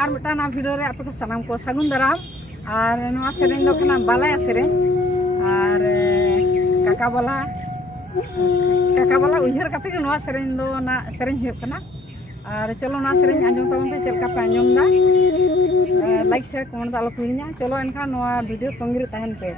और मिटाना वीडियो रे आपे को सलाम को सगुन दराम और नवा सेरेन दो कना बालाया सेरेन और काका बाला उइहर कते के नवा सेरेन दो ना सेरेन हुयो कना और चलो ना सेरेन आंजम तबन पे चलका पे आंजम दा लाइक शेयर कमेंट आलो को हिड़िया चलो एनखा नवा वीडियो तंगिरे तहन पे